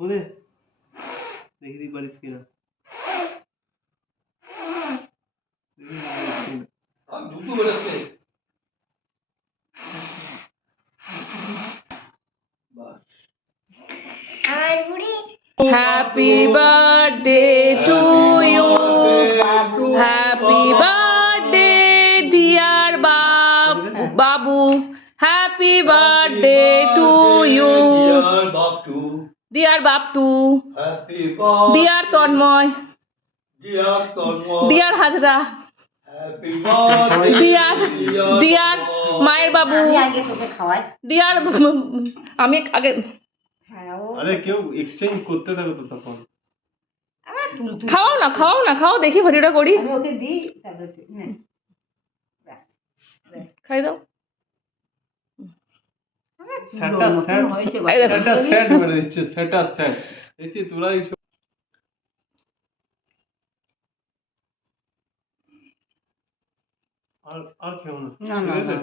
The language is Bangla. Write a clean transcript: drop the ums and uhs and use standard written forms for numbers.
ওরে দেখি দি পারিস কিনা দুটো বেরোচ্ছে Happy birthday to you. Happy birthday, dear Babu. Happy birthday to you. Dear Babtu. Happy birthday. Dear Tonmoy. Dear Hajra. Happy birthday. Dear মায়ের বাবু। আমি আগে তোকে খাওয়াই। Dear আমি আগে আরে কেউ এক্সচেঞ্জ করতে থাকো তো তখন খাও না খাও দেখি ভাটিটা করি আমি ওকে দিই তারপরে তুই নে খাই দাও সেটা সেট হয়েছে সেটা সেট মেরে দিচ্ছে সেটা সেট এই তোরা আর কেউ না না